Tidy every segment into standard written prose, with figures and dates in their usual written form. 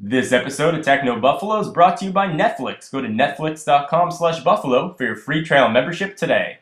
This episode of Techno Buffalo is brought to you by Netflix. Go to netflix.com/buffalo for your free trial membership today.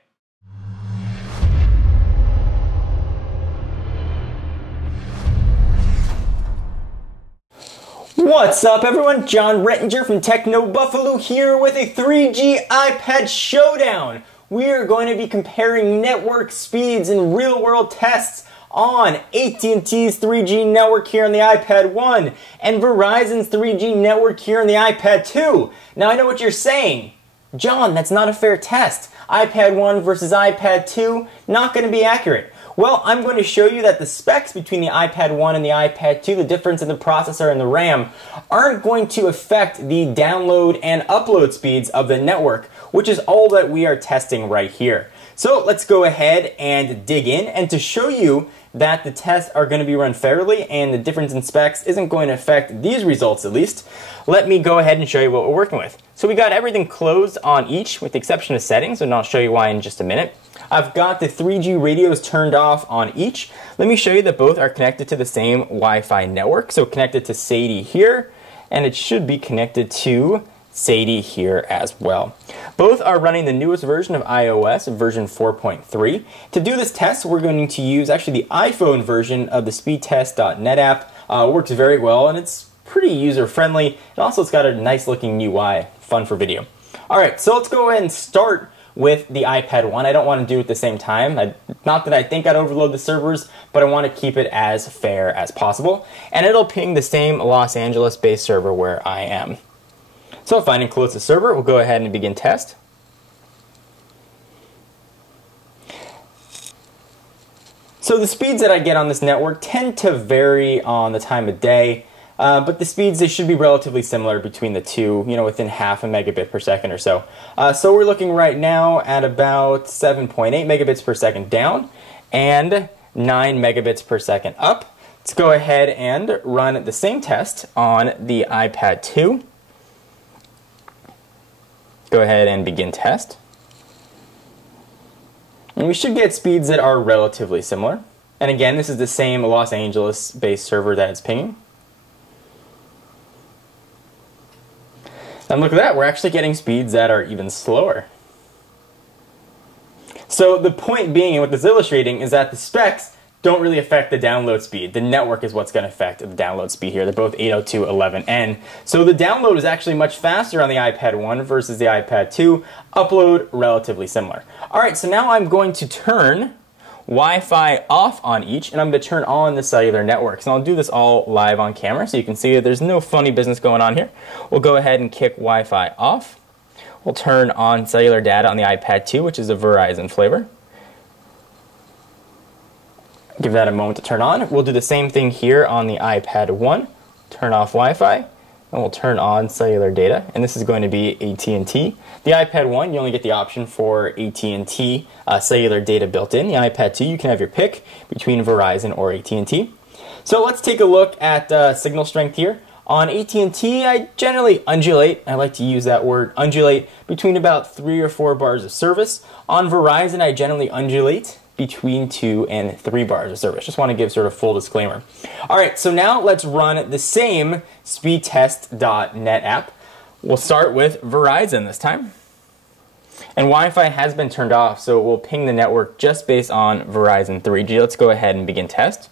What's up everyone, John Rettinger from Techno Buffalo here with a 3G iPad showdown. We are going to be comparing network speeds in real-world tests on AT&T's 3G network here on the iPad 1 and Verizon's 3G network here on the iPad 2. Now I know what you're saying. John, that's not a fair test. iPad 1 versus iPad 2, not going to be accurate. Well, I'm going to show you that the specs between the iPad 1 and the iPad 2, the difference in the processor and the RAM, aren't going to affect the download and upload speeds of the network, which is all that we are testing right here. So let's go ahead and dig in, and to show you that the tests are going to be run fairly and the difference in specs isn't going to affect these results at least, let me go ahead and show you what we're working with. So we got everything closed on each with the exception of settings, and I'll show you why in just a minute. I've got the 3G radios turned off on each. Let me show you that both are connected to the same Wi-Fi network. So connected to SATA here, and it should be connected to SATA here as well. Both are running the newest version of iOS, version 4.3. To do this test, we're going to use actually the iPhone version of the speedtest.net app. It works very well, and it's pretty user-friendly. And also it's got a nice-looking UI, fun for video. All right, so let's go ahead and start with the iPad 1. I don't want to do it at the same time. Not that I think I'd overload the servers, but I want to keep it as fair as possible. And it'll ping the same Los Angeles-based server where I am. So find and close the server. We'll go ahead and begin test. So the speeds that I get on this network tend to vary on the time of day. But the speeds, they should be relatively similar between the two, within half a megabit per second or so. So we're looking right now at about 7.8 megabits per second down and 9 megabits per second up. Let's go ahead and run the same test on the iPad 2. Go ahead and begin test. And we should get speeds that are relatively similar. And again, this is the same Los Angeles-based server that it's pinging. And look at that, we're actually getting speeds that are even slower. So the point being, and what this is illustrating, is that the specs don't really affect the download speed. The network is what's going to affect the download speed here. They're both 802.11n. So the download is actually much faster on the iPad 1 versus the iPad 2. Upload, relatively similar. All right, so now I'm going to turn Wi-Fi off on each, and I'm going to turn on the cellular networks. And I'll do this all live on camera so you can see that there's no funny business going on here. We'll go ahead and kick Wi-Fi off. We'll turn on cellular data on the iPad 2, which is a Verizon flavor. Give that a moment to turn on. We'll do the same thing here on the iPad 1. Turn off Wi-Fi, and we'll turn on cellular data, and this is going to be AT&T. The iPad 1, you only get the option for AT&T cellular data built in. The iPad 2, you can have your pick between Verizon or AT&T. So let's take a look at signal strength here. On AT&T, I generally undulate, I like to use that word, undulate, between about 3 or 4 bars of service. On Verizon, I generally undulate between 2 and 3 bars of service. Just want to give sort of full disclaimer. All right, so now let's run the same speedtest.net app. We'll start with Verizon this time. And Wi-Fi has been turned off, so it will ping the network just based on Verizon 3G. Let's go ahead and begin test.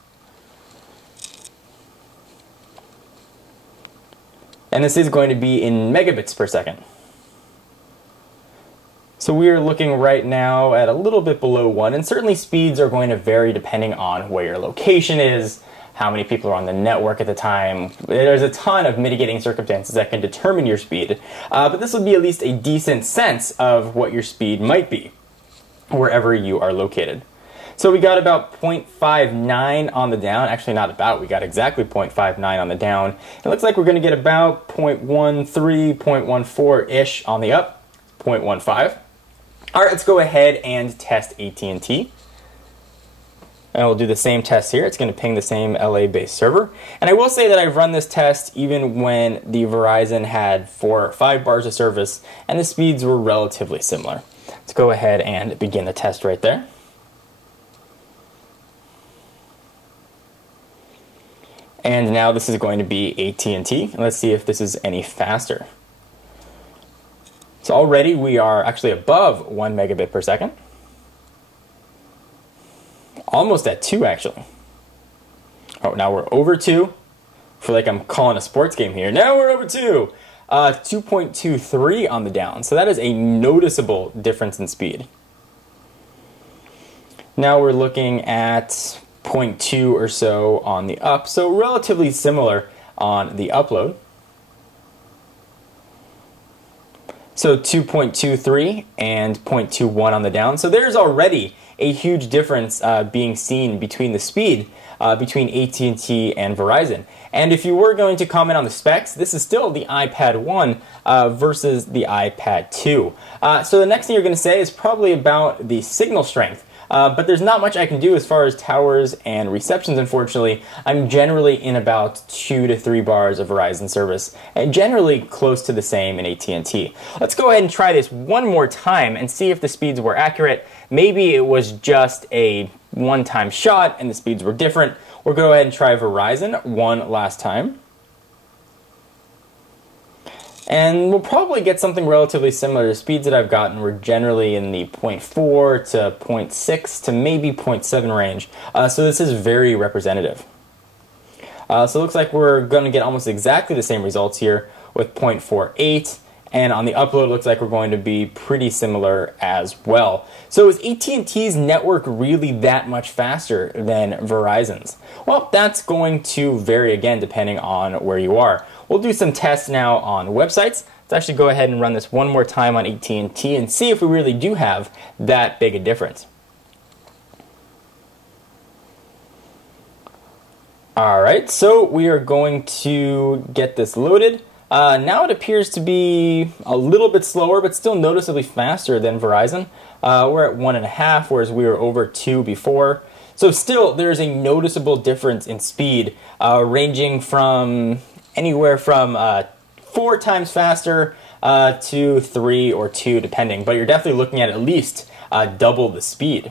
And this is going to be in megabits per second. So we are looking right now at a little bit below 1, and certainly speeds are going to vary depending on where your location is, how many people are on the network at the time. There's a ton of mitigating circumstances that can determine your speed, but this will be at least a decent sense of what your speed might be wherever you are located. So we got about 0.59 on the down, actually not about, we got exactly 0.59 on the down. It looks like we're going to get about 0.13, 0.14-ish on the up, 0.15. All right, let's go ahead and test AT&T. And we'll do the same test here. It's going to ping the same LA-based server. And I will say that I've run this test even when the Verizon had 4 or 5 bars of service, and the speeds were relatively similar. Let's go ahead and begin the test right there. And now this is going to be AT&T. Let's see if this is any faster. So already we are actually above 1 megabit per second. Almost at 2 actually. Oh, now we're over 2. I feel like I'm calling a sports game here. Now we're over 2. 2.23 on the down. So that is a noticeable difference in speed. Now we're looking at 0.2 or so on the up. So relatively similar on the upload. So 2.23 and 0.21 on the down. So there's already a huge difference being seen between the speed between AT&T and Verizon. And if you were going to comment on the specs, this is still the iPad 1 versus the iPad 2. So the next thing you're going to say is probably about the signal strength. But there's not much I can do as far as towers and receptions, unfortunately. I'm generally in about 2 to 3 bars of Verizon service, and generally close to the same in AT&T. Let's go ahead and try this one more time and see if the speeds were accurate. Maybe it was just a one-time shot and the speeds were different. We'll go ahead and try Verizon one last time. And we'll probably get something relatively similar. The speeds that I've gotten were generally in the 0.4 to 0.6 to maybe 0.7 range. So this is very representative. So it looks like we're going to get almost exactly the same results here with 0.48. And on the upload, it looks like we're going to be pretty similar as well. So is AT&T's network really that much faster than Verizon's? Well, that's going to vary again depending on where you are. We'll do some tests now on websites. Let's actually go ahead and run this one more time on AT&T and see if we really do have that big a difference. Alright, so we are going to get this loaded. Now it appears to be a little bit slower, but still noticeably faster than Verizon. We're at 1.5, whereas we were over 2 before. So still, there's a noticeable difference in speed, ranging from anywhere from 4 times faster to 3 or 2, depending. But you're definitely looking at least double the speed.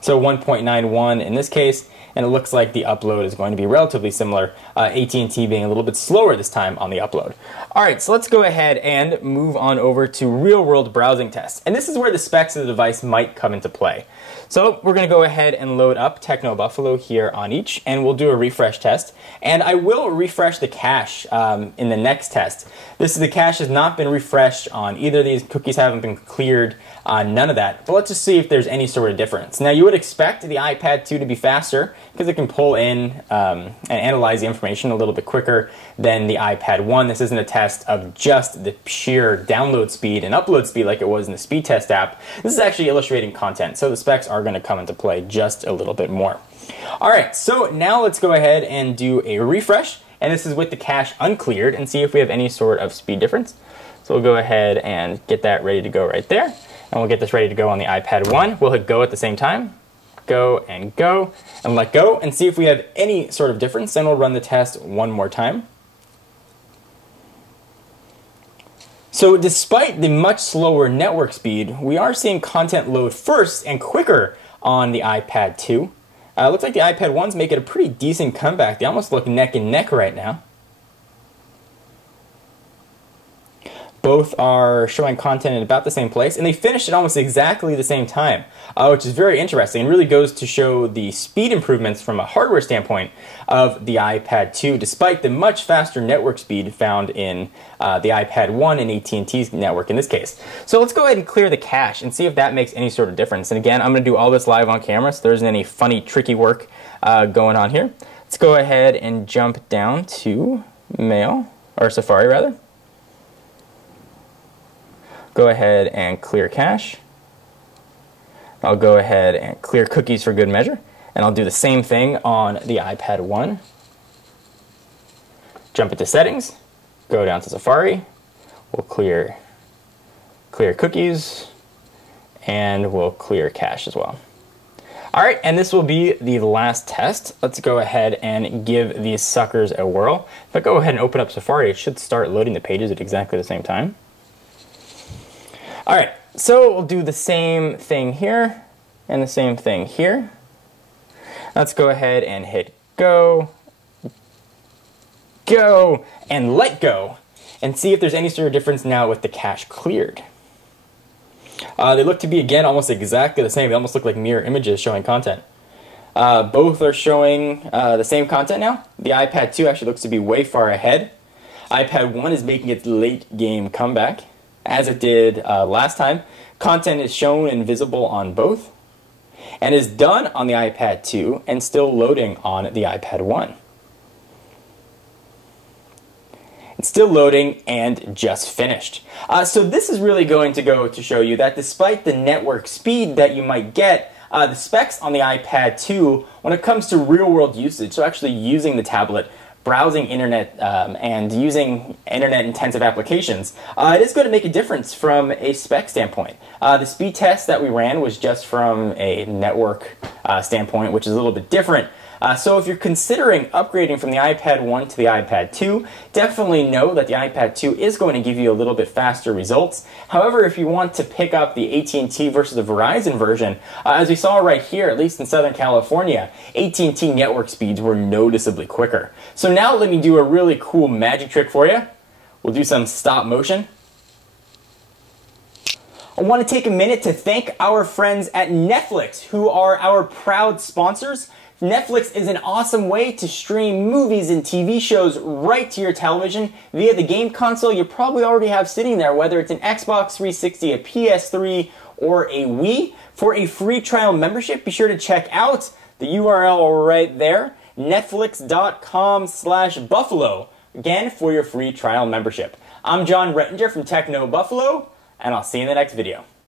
So 1.91 in this case, and it looks like the upload is going to be relatively similar, AT&T being a little bit slower this time on the upload. Alright, so let's go ahead and move on over to real-world browsing tests. And this is where the specs of the device might come into play. So we're going to go ahead and load up TechnoBuffalo here on each, and we'll do a refresh test. And I will refresh the cache in the next test. The cache has not been refreshed on either of these. Cookies haven't been cleared, none of that. But let's just see if there's any sort of difference. Now you would expect the iPad 2 to be faster because it can pull in and analyze the information a little bit quicker than the iPad 1. This isn't a test of just the sheer download speed and upload speed like it was in the speed test app. This is actually illustrating content, so the specs are going to come into play just a little bit more. Alright, so now let's go ahead and do a refresh, and this is with the cache uncleared, and see if we have any sort of speed difference. So we'll go ahead and get that ready to go right there, and we'll get this ready to go on the iPad 1. We'll hit go at the same time. Go, and let go, and see if we have any sort of difference. Then we'll run the test one more time. So despite the much slower network speed, we are seeing content load first and quicker on the iPad 2. Looks like the iPad 1's making a pretty decent comeback. They almost look neck and neck right now. Both are showing content in about the same place, and they finished at almost exactly the same time, which is very interesting and really goes to show the speed improvements from a hardware standpoint of the iPad 2, despite the much faster network speed found in the iPad 1 and AT&T's network in this case. So let's go ahead and clear the cache and see if that makes any sort of difference. And again, I'm going to do all this live on camera, so there isn't any funny, tricky work going on here. Let's go ahead and jump down to Mail, or Safari rather. Go ahead and clear cache. I'll go ahead and clear cookies for good measure, and I'll do the same thing on the iPad 1. Jump into settings, go down to Safari, we'll clear cookies, and we'll clear cache as well. Alright, and this will be the last test. Let's go ahead and give these suckers a whirl. If I go ahead and open up Safari, it should start loading the pages at exactly the same time. Alright, so we'll do the same thing here and the same thing here. Let's go ahead and hit go go, and let go, and see if there's any sort of difference now with the cache cleared. They look to be, again, almost exactly the same. They almost look like mirror images showing content. Both are showing the same content now. The iPad 2 actually looks to be way far ahead. iPad 1 is making its late game comeback, as it did last time. Content is shown and visible on both, and is done on the iPad 2 and still loading on the iPad 1. It's still loading and just finished. So this is really going to go to show you that despite the network speed that you might get, the specs on the iPad 2, when it comes to real-world usage, so actually using the tablet, browsing internet, and using internet-intensive applications, it is going to make a difference from a spec standpoint. The speed test that we ran was just from a network standpoint, which is a little bit different. So if you're considering upgrading from the iPad 1 to the iPad 2, definitely know that the iPad 2 is going to give you a little bit faster results. However, if you want to pick up the AT&T versus the Verizon version, as we saw right here, at least in Southern California, AT&T network speeds were noticeably quicker. So now let me do a really cool magic trick for you. We'll do some stop motion. I want to take a minute to thank our friends at Netflix, who are our proud sponsors. Netflix is an awesome way to stream movies and TV shows right to your television via the game console you probably already have sitting there, whether it's an Xbox 360, a PS3, or a Wii. For a free trial membership, be sure to check out the URL right there, netflix.com/Buffalo, again, for your free trial membership. I'm John Rettinger from Techno Buffalo, and I'll see you in the next video.